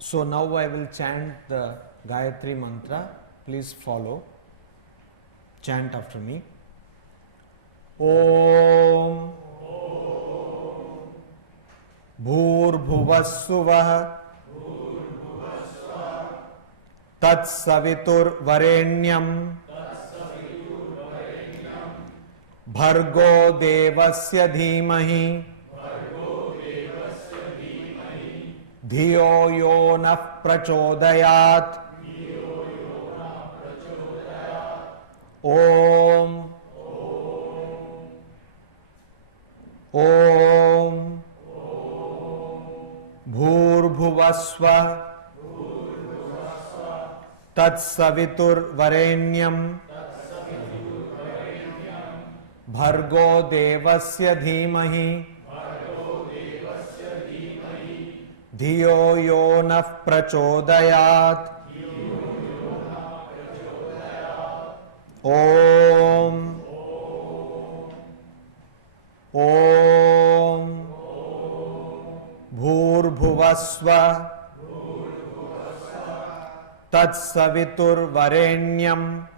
So now I will chant the Gayatri Mantra. Please follow. Chant after me. Om Bhurbhuvasvah Tat Savitur Varenyam Bhargo Devasya Dhimahi Dhiyo Yo Nah Prachodayat. Om Om Bhurbhuvasvah Tat Savitur Varenyam Bhargo Devasya Dhimahi Dhiyo Yo Nah Prachodayat. Om Om Bhurbhuvasvah Tat Savitur Varenyam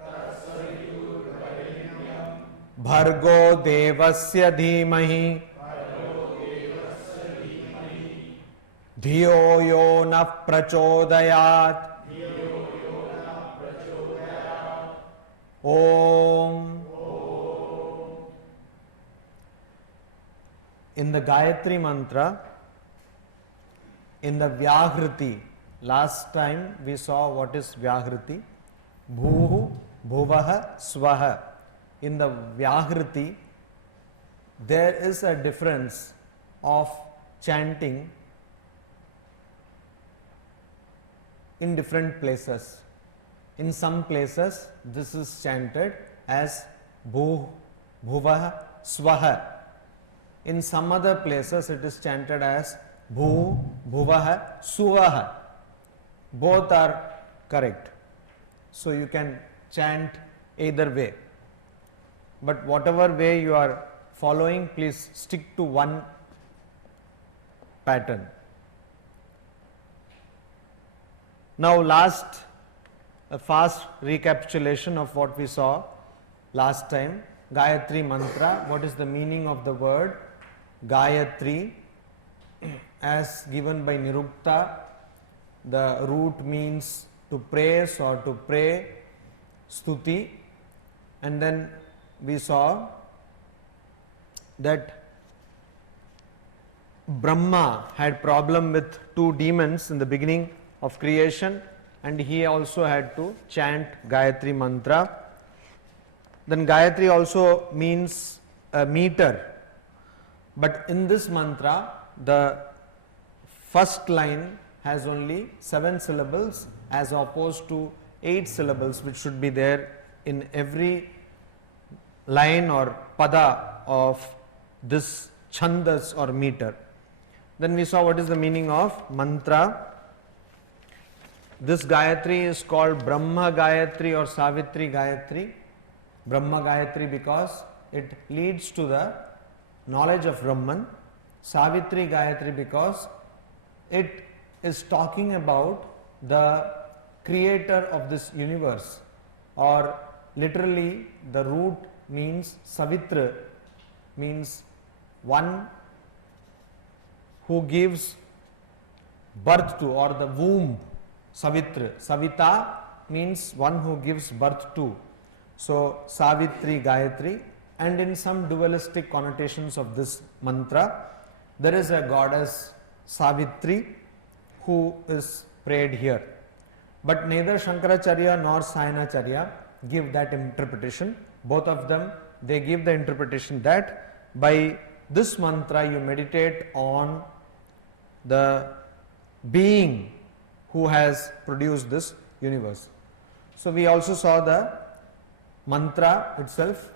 Bhargo Devasya Dhimahi Dhiyo Yo Nah Prachodayat. Om. In the Gayatri Mantra, in the Vyahriti, last time we saw what is Vyahriti. Bhuhu, Bhuvaha, Swaha. In the Vyahriti, there is a difference of chanting in different places. In some places, this is chanted as Bhu, Bhuvaha, Swaha. In some other places, it is chanted as Bhu, Bhuvaha, Suvaha. Both are correct. So you can chant either way. But whatever way you are following, please stick to one pattern. Now a fast recapitulation of what we saw last time. Gayatri Mantra. What is the meaning of the word Gayatri? As given by Nirukta, the root means to praise or to pray, stuti. And then we saw that Brahma had problem with two demons in the beginning of creation, and he also had to chant Gayatri Mantra. Then Gayatri also means a meter, but in this mantra the first line has only 7 syllables as opposed to 8 syllables which should be there in every line or pada of this chandas or meter. Then we saw what is the meaning of mantra. This Gayatri is called Brahma Gayatri or Savitri Gayatri. Brahma Gayatri because it leads to the knowledge of Brahman. Savitri Gayatri because it is talking about the creator of this universe, or literally the root means Savitra, means one who gives birth to, or the womb. Savitra. Savita means one who gives birth to. So Savitri Gayatri. And in some dualistic connotations of this mantra, there is a goddess Savitri who is prayed here. But neither Shankaracharya nor Sayanacharya give that interpretation. Both of them, they give the interpretation that by this mantra you meditate on the being who has produced this universe. So we also saw the mantra itself,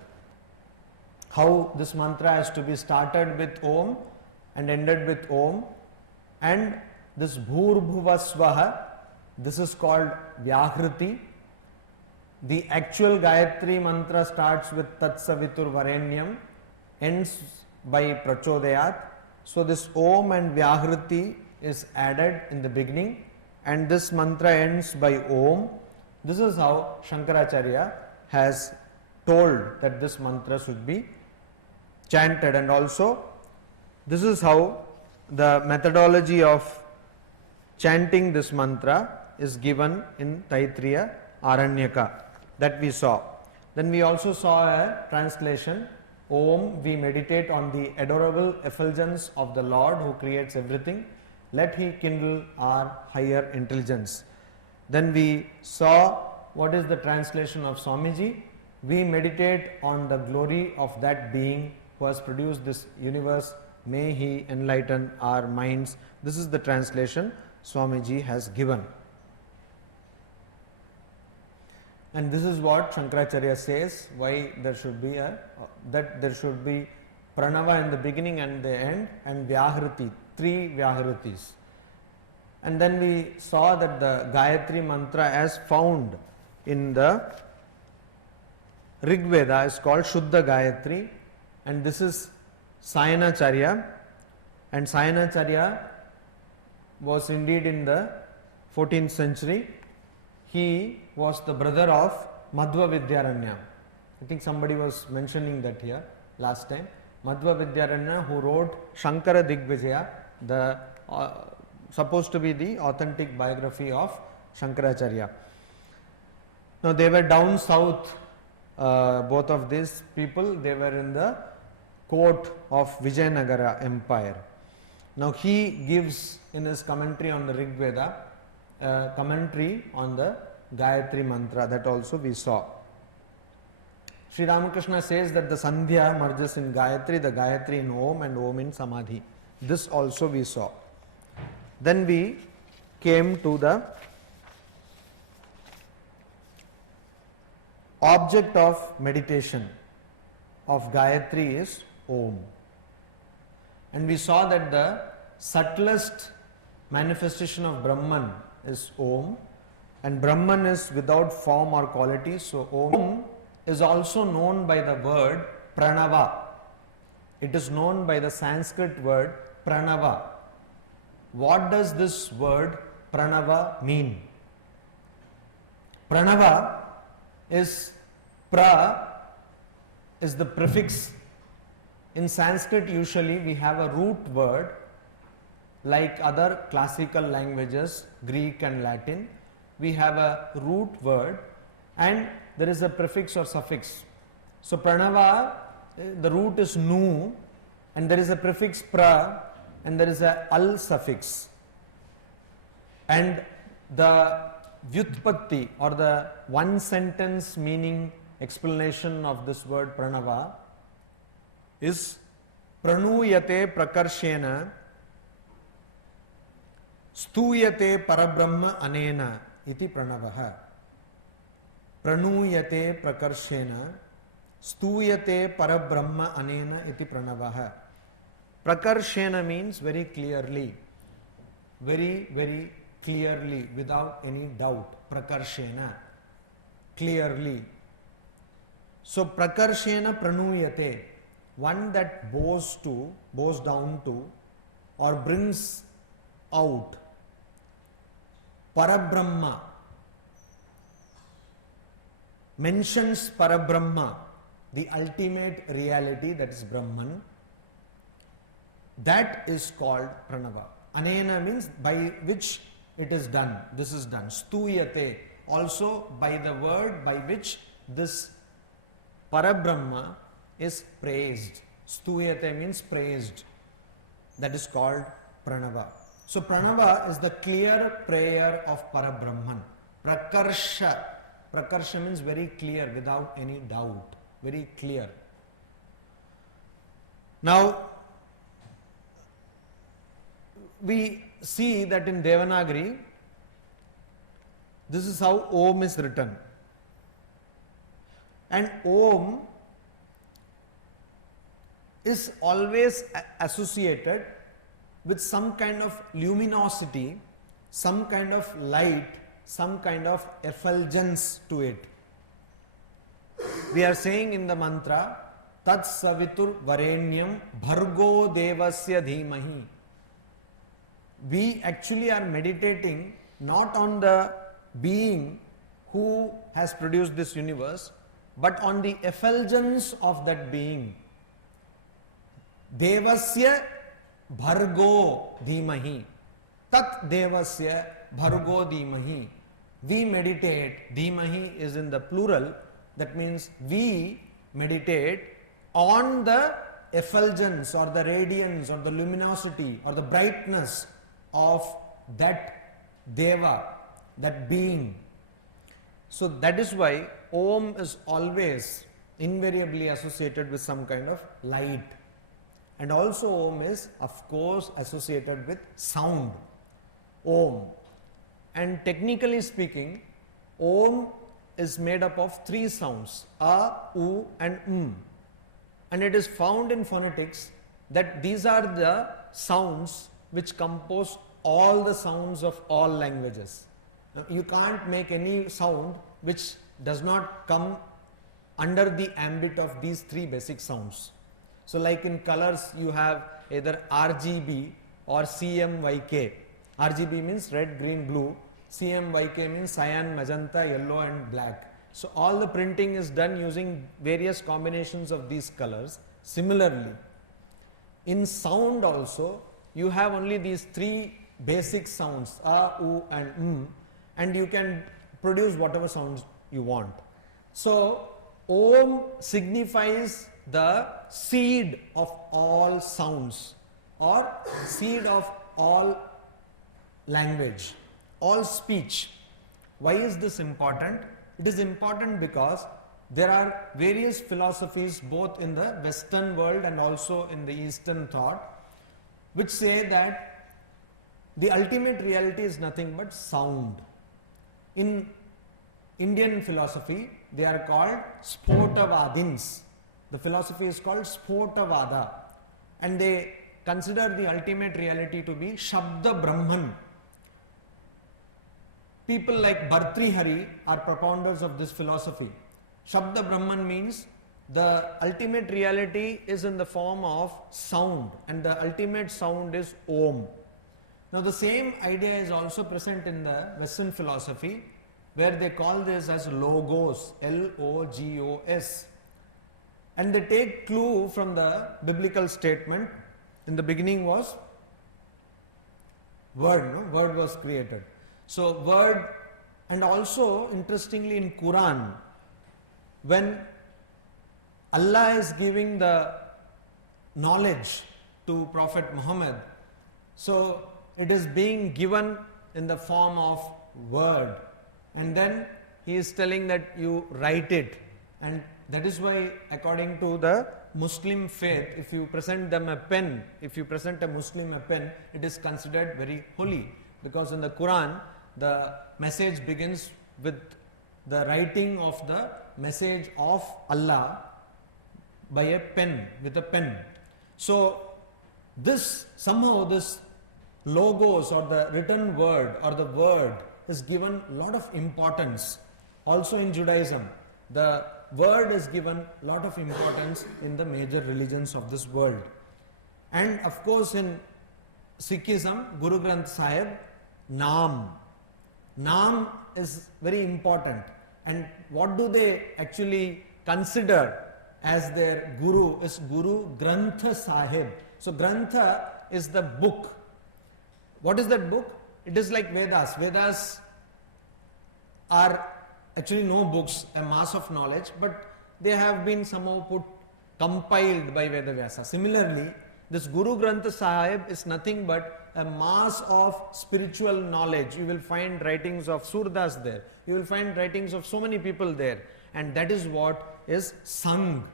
how this mantra has to be started with Om and ended with Om, and this Bhurbhuvasvaha, this is called Vyahriti. The actual Gayatri mantra starts with Tat Savitur Varenyam, ends by Prachodayat. So this Om and Vyahriti is added in the beginning, and this mantra ends by Om. This is how Shankaracharya has told that this mantra should be chanted, and also this is how the methodology of chanting this mantra is given in Taittiriya Aranyaka that we saw. Then we also saw a translation. Om, we meditate on the adorable effulgence of the Lord who creates everything. Let He kindle our higher intelligence. Then we saw what is the translation of Swamiji. We meditate on the glory of that being who has produced this universe. May He enlighten our minds. This is the translation Swamiji has given. And this is what Shankaracharya says, why there should be that there should be pranava in the beginning and the end, and vyahriti, 3 vyahritis. And then we saw that the Gayatri Mantra as found in the Rig Veda is called Shuddha Gayatri, and this is Sayanacharya, and Sayanacharya was indeed in the 14th century. He was the brother of Madhva Vidyaranya. I think somebody was mentioning that here last time. Madhva Vidyaranya, who wrote Shankara Digvijaya, the supposed to be the authentic biography of Shankaracharya. Now they were down south, both of these people, they were in the court of Vijayanagara Empire. Now he gives in his commentary on the Rig Veda, commentary on the Gayatri Mantra, that also we saw. Sri Ramakrishna says that the Sandhya merges in Gayatri, the Gayatri in Om, and Om in Samadhi. This also we saw. Then we came to the object of meditation of Gayatri is Om. And we saw that the subtlest manifestation of Brahman is Om, and Brahman is without form or quality. So Om is also known by the word Pranava. It is known by the Sanskrit word Pranava. What does this word Pranava mean? Pranava is is the prefix. In Sanskrit usually we have a root word, like other classical languages, Greek and Latin. We have a root word and there is a prefix or suffix. So Pranava, the root is nu, and there is a prefix pra, and there is a al suffix. And the vyutpatti, or the one sentence meaning explanation of this word Pranava is pranuyate prakarshena stuyate parabrahma anena iti pranavaha. Pranuyate prakarshena stuyate parabrahma anena iti pranavaha. Prakarshena means very clearly, very clearly, without any doubt. Prakarshena, clearly. So prakarshena pranuyate, one that bows down to, or brings out. Parabrahma, mentions Parabrahma, the ultimate reality, that is Brahman. That is called Pranava. Anena means by which it is done. This is done. Stuyate, also by the word by which this Parabrahma is praised. Stuyate means praised. That is called Pranava. So Pranava is the clear prayer of Parabrahman. Prakarsha. Prakarsha means very clear, without any doubt. Very clear. Now, we see that in Devanagari, this is how Om is written. And Om is always associated with some kind of luminosity, some kind of light, some kind of effulgence to it. We are saying in the mantra, Tat Savitur Varenyam Bhargo Devasya Dhimahi. We actually are meditating not on the being who has produced this universe, but on the effulgence of that being. Devasya bhargo dhimahi. Tat devasya bhargo dhimahi. We meditate, dhimahi is in the plural, that means we meditate on the effulgence or the radiance or the luminosity or the brightness of that deva, that being. So that is why Om is always invariably associated with some kind of light. And also Om is of course associated with sound. Om. And technically speaking, Om is made up of three sounds, A, U and And it is found in phonetics that these are the sounds which compose all the sounds of all languages. Now, you can't make any sound which does not come under the ambit of these three basic sounds. So like in colors you have either RGB or CMYK. RGB means red, green, blue. CMYK means cyan, magenta, yellow and black. So all the printing is done using various combinations of these colors. Similarly, in sound also you have only these three basic sounds, A, U and you can produce whatever sounds you want. So Om signifies the seed of all sounds or seed of all language, all speech. Why is this important? It is important because there are various philosophies both in the Western world and also in the Eastern thought which say that the ultimate reality is nothing but sound. In Indian philosophy, they are called Spotavadins. The philosophy is called Spotavada, and they consider the ultimate reality to be Shabda Brahman. People like Bhartrihari are propounders of this philosophy. Shabda Brahman means the ultimate reality is in the form of sound, and the ultimate sound is Om. Now the same idea is also present in the Western philosophy, where they call this as Logos, Logos. And they take clue from the biblical statement, in the beginning was word, word was created. So word, and also interestingly in Quran, when Allah is giving the knowledge to Prophet Muhammad, so it is being given in the form of word, and then he is telling that you write it, and that is why according to the Muslim faith, if you present them a pen, if you present a Muslim a pen, it is considered very holy, because in the Quran the message begins with the writing of the message of Allah by a pen, with a pen. So this, somehow this logos or the written word or the word is given a lot of importance. Also in Judaism, the word is given a lot of importance in the major religions of this world. And of course in Sikhism, Guru Granth Sahib, Naam. Naam is very important. And what do they actually consider as their guru is Guru Grantha Sahib. So Grantha is the book. What is that book? It is like Vedas. Vedas are actually no books, a mass of knowledge, but they have been somehow compiled by Vedavyasa. Similarly, this Guru Granth Sahib is nothing but a mass of spiritual knowledge. You will find writings of Surdas there. You will find writings of so many people there. And that is what is sung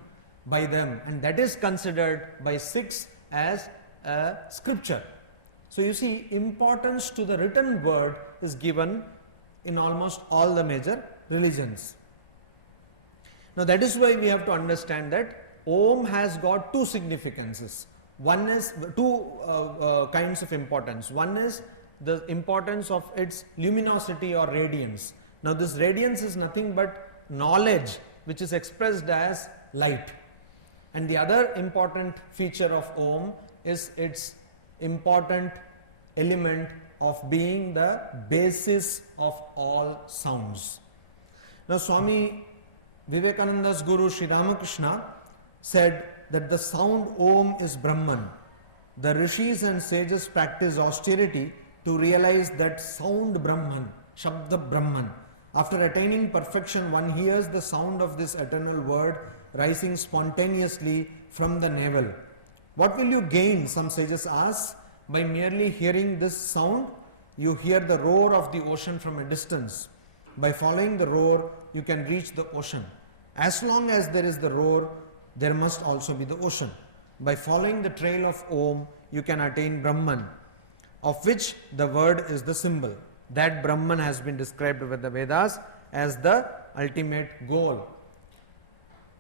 by them. And that is considered by Sikhs as a scripture. So you see, importance to the written word is given in almost all the major religions. Now that is why we have to understand that Om has got two significances. One is two kinds of importance. One is the importance of its luminosity or radiance. Now this radiance is nothing but knowledge which is expressed as light. And the other important feature of Om is its important element of being the basis of all sounds. Now Swami Vivekananda's Guru Sri Ramakrishna said that the sound Om is Brahman. The rishis and sages practice austerity to realize that sound Brahman, Shabda Brahman. After attaining perfection, one hears the sound of this eternal word rising spontaneously from the navel. What will you gain? Some sages ask. By merely hearing this sound, you hear the roar of the ocean from a distance. By following the roar, you can reach the ocean. As long as there is the roar, there must also be the ocean. By following the trail of Om, you can attain Brahman, of which the word is the symbol. That Brahman has been described with the Vedas as the ultimate goal.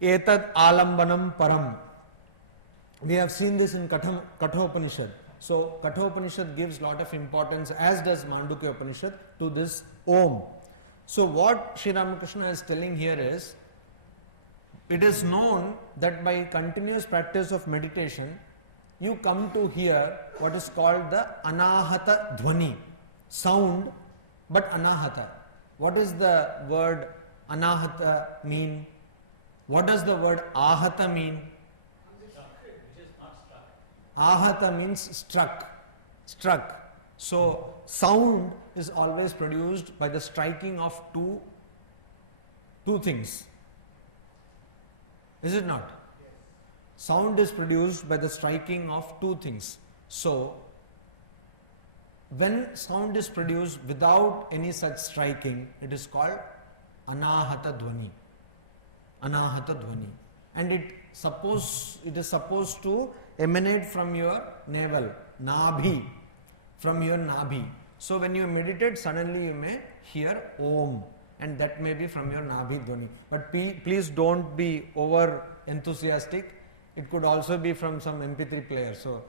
Etad alambanam param. We have seen this in Kathopanishad. So Kathopanishad gives lot of importance, as does Mandukya Upanishad, to this Om. So what Sri Ramakrishna is telling here is, it is known that by continuous practice of meditation, you come to hear what is called the anahata dhvani, sound, but anahata. What is the word anahata mean? What does the word ahata mean? Ahata means struck. So sound is always produced by the striking of two things. Is it not? Yes. Sound is produced by the striking of two things. So when sound is produced without any such striking, it is called anahata dhvani. Anahata dhvani. And it is supposed to emanate from your navel, nabhi, from your nabhi. So when you meditate, suddenly you may hear Om, and that may be from your nabhi dhvani. But please don't be over enthusiastic. It could also be from some MP3 player. So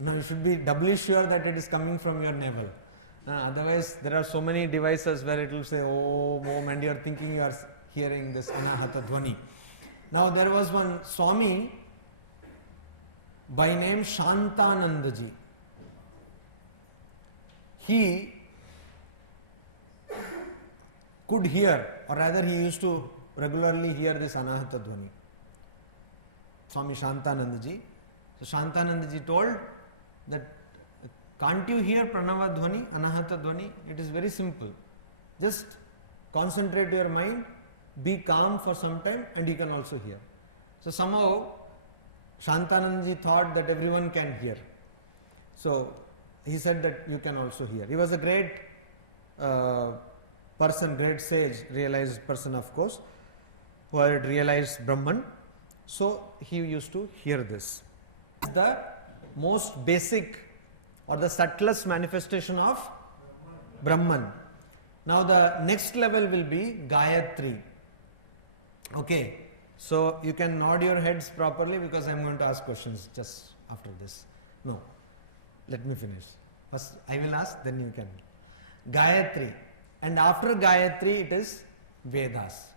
now you should be doubly sure that it is coming from your navel. Otherwise, there are so many devices where it will say Om, and you are thinking you are hearing this anahata dhvani. Now there was one Swami by name Shantanandaji. He could hear, or rather he used to regularly hear this anahata dhvani. Swami Shantanandaji. So Shantanandaji told that, can't you hear pranava dhvani, anahata dhvani? It is very simple. Just concentrate your mind, be calm for some time, and you can also hear. So somehow Shantanandaji thought that everyone can hear. So he said that you can also hear. He was a great person, great sage, realized person of course, who had realized Brahman. So he used to hear this. The most basic or the subtlest manifestation of Brahman. Now the next level will be Gayatri. Okay, so you can nod your heads properly because I am going to ask questions just after this. No, let me finish. First I will ask, then you can. Gayatri, and after Gayatri it is Vedas.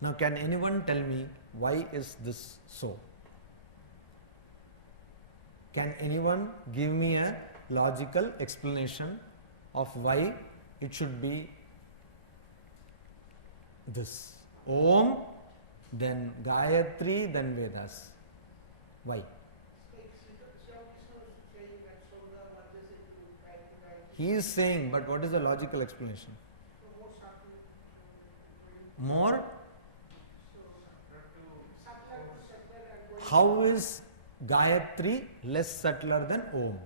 Now can anyone tell me why is this so? Can anyone give me a logical explanation of why it should be this? Om, then Gayatri, then Vedas. Why? He is saying, but what is the logical explanation? More? How is Gayatri less subtler than Om?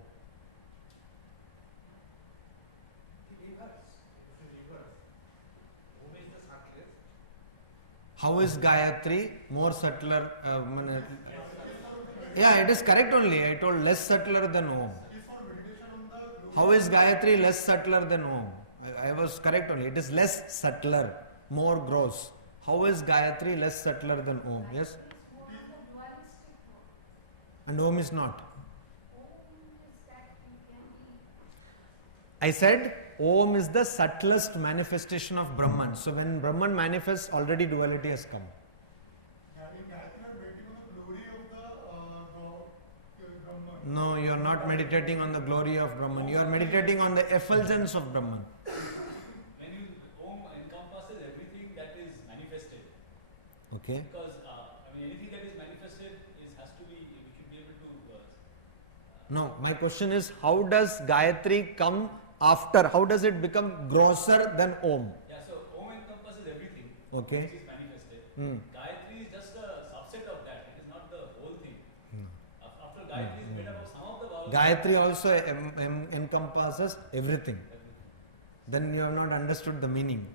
How is Gayatri more subtler? Yeah, it is correct only. I told less subtler than Om. How is Gayatri less subtler than Om? I was correct only. It is less subtler, more gross. How is Gayatri less subtler than Om? Yes? And Om is not. I said Om is the subtlest manifestation of Brahman. So when Brahman manifests, already duality has come. No, you are are not meditating on the glory of Brahman. You are meditating on the effulgence of Brahman. When you Om encompasses everything that is manifested. Okay. Because anything that is manifested has to be. We should be able to. No, my question is, how does Gayatri come after? How does it become grosser than Om? Yeah. So Om encompasses everything. Okay. Which is manifested. Gayatri is just a subset of that. It is not the whole thing. After Gayatri is made up of some of the vowels. Gayatri also encompasses everything. Then you have not understood the meaning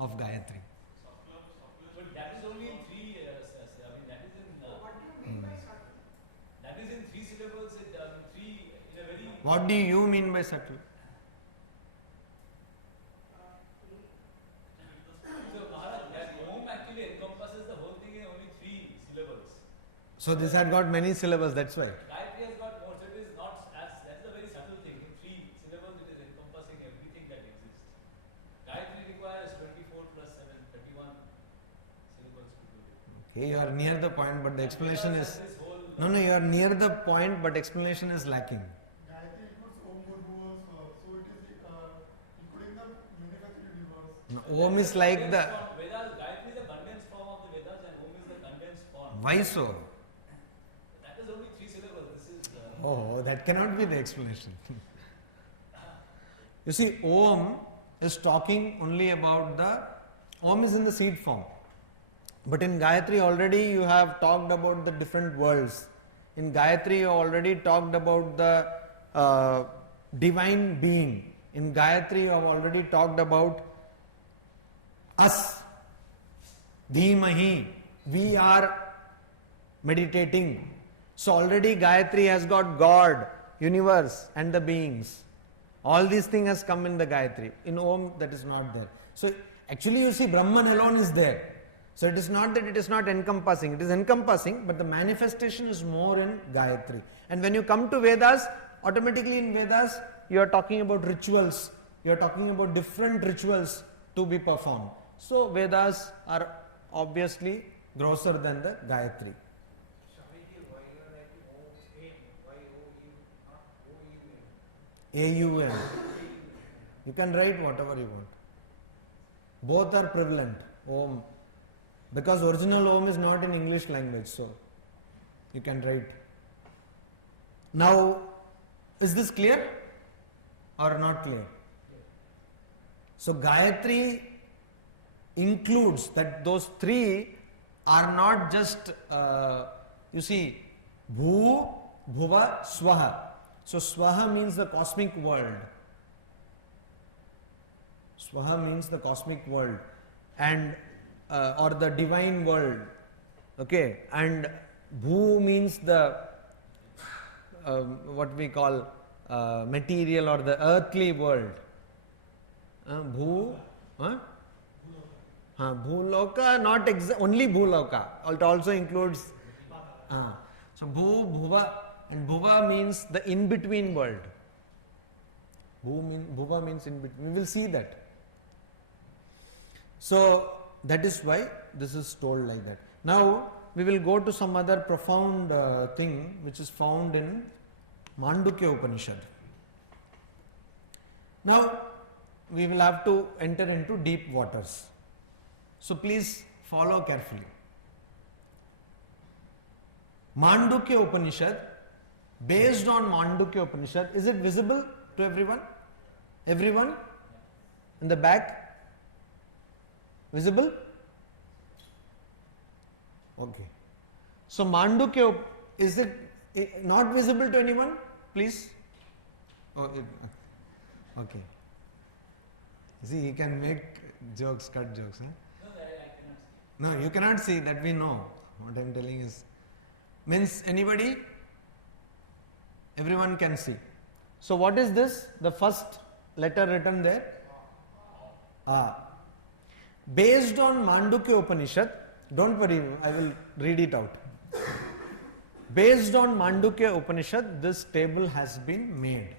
of Gayatri. But that is only in three. That is in. That is in 3 syllables. Three in a very. What do you mean by subtle? So Maharaj, that Om actually encompasses the whole thing in only 3 syllables. So this had got many syllables. That's why. Gayatri has got more, so it is not as, that's a very subtle thing. In 3 syllables it is encompassing everything that exists. Gayatri requires 24 plus 7, 31 syllables to do it. Okay, you are near the point, but the explanation is... This whole, No, you are near the point, but explanation is lacking. Gayatri includes Om Guru also, so it is including the manifested universe. No, Om is like the... Vedas, Gayatri is the condensed form of the Vedas and Om is the condensed form. Why so? That is only 3 syllables. This is... Oh, that cannot be the explanation. You see, Om is talking only about the... Om is in the seed form. But in Gayatri already you have talked about the different worlds. In Gayatri you already talked about the divine being. In Gayatri you have already talked about us. Dhimahi. We are meditating. So already Gayatri has got God, universe and the beings. All these things has come in the Gayatri. In Om that is not there. So actually you see Brahman alone is there. So it is not that it is not encompassing, it is encompassing, but the manifestation is more in Gayatri. And when you come to Vedas, automatically in Vedas, you are talking about rituals, you are talking about different rituals to be performed. So Vedas are obviously grosser than the Gayatri. AUM. You can write whatever you want. Both are prevalent. Om. Because original Om is not in English language, so you can write. Now, is this clear or not clear? So Gayatri includes that those 3 are not just, you see, Bhu, Bhuva, Swaha. So Swaha means the cosmic world. Swaha means the cosmic world and or the divine world. Okay, and Bhu means the what we call material or the earthly world. Bhu, Bhuloka, not only Bhuloka. It also includes. So Bhu, Bhuva, and Bhuva means the in-between world. Bhuva means in-between. We will see that. So that is why this is told like that. Now we will go to some other profound thing which is found in Mandukya Upanishad. Now we will have to enter into deep waters. So please follow carefully. Mandukya Upanishad, based on Mandukya Upanishad, is it visible to everyone? Everyone? In the back? Visible? Okay. So Mandukya, is it not visible to anyone? Please? Oh, okay. See, he can make jokes, cut jokes. Huh? No, I cannot see. No, you cannot see, that we know. What I am telling is, means anybody? Everyone can see. So what is this? The first letter written there? Based on Mandukya Upanishad, don't worry, I will read it out. Based on Mandukya Upanishad, this table has been made.